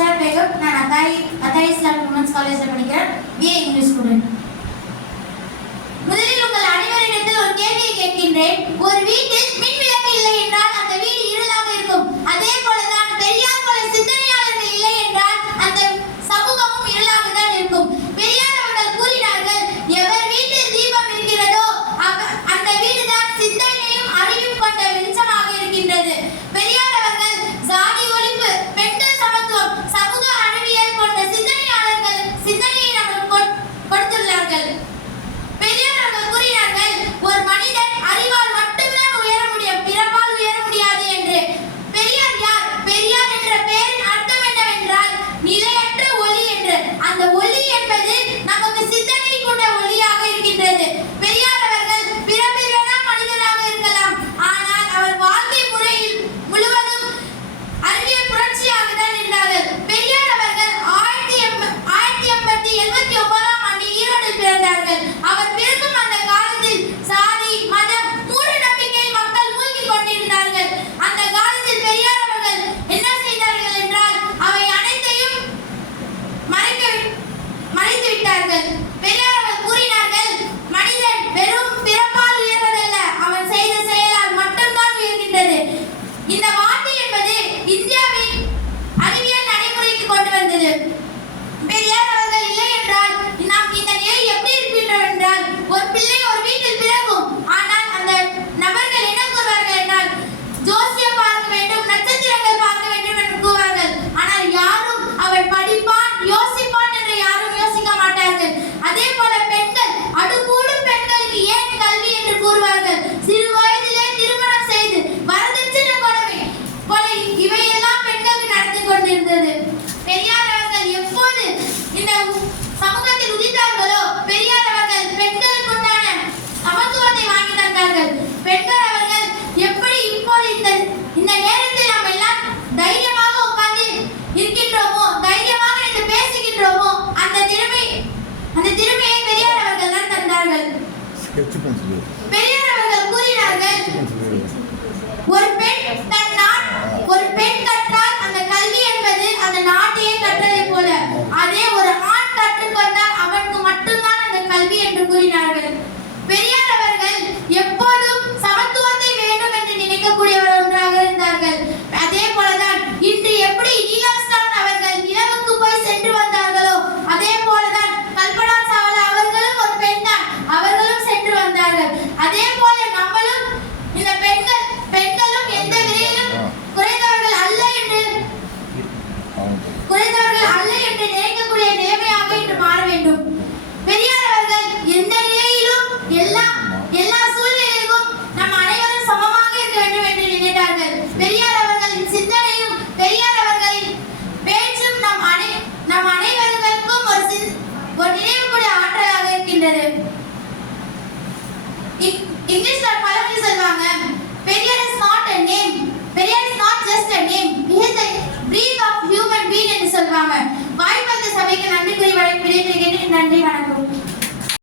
இஷா பேகம் நான் அத்தாய் அத்தாய் Islamic women's காலேஜில் படிக்கிறேன். பிஏ இங்கிலீஷ் ஸ்டூடெண்ட் முதலில் உங்கள் அனைவரிடத்தில் ஒரு கேள்வியை கேட்கின்றேன். ஒரு வீட்டில் மின் விளக்கு என்பது இந்தியாவின் அறிவியல் நடைமுறைக்கு கொண்டு வந்தது. பெரியார் அவர்கள் இல்லை சிக்கன் சொல்லு அவர்கள் கூறினார்கள் ஒரு இங்கிலீஷ்ல பல பேர் சொல்வாங்க Periyar is not a name Periyar is not just a name he is a breath of human being என்று சொல்வாங்க வாய்ப்பு சபைக்கு நன்றி கூறி வழங்கி விடைபெறுகிறேன். நன்றி வணக்கம்.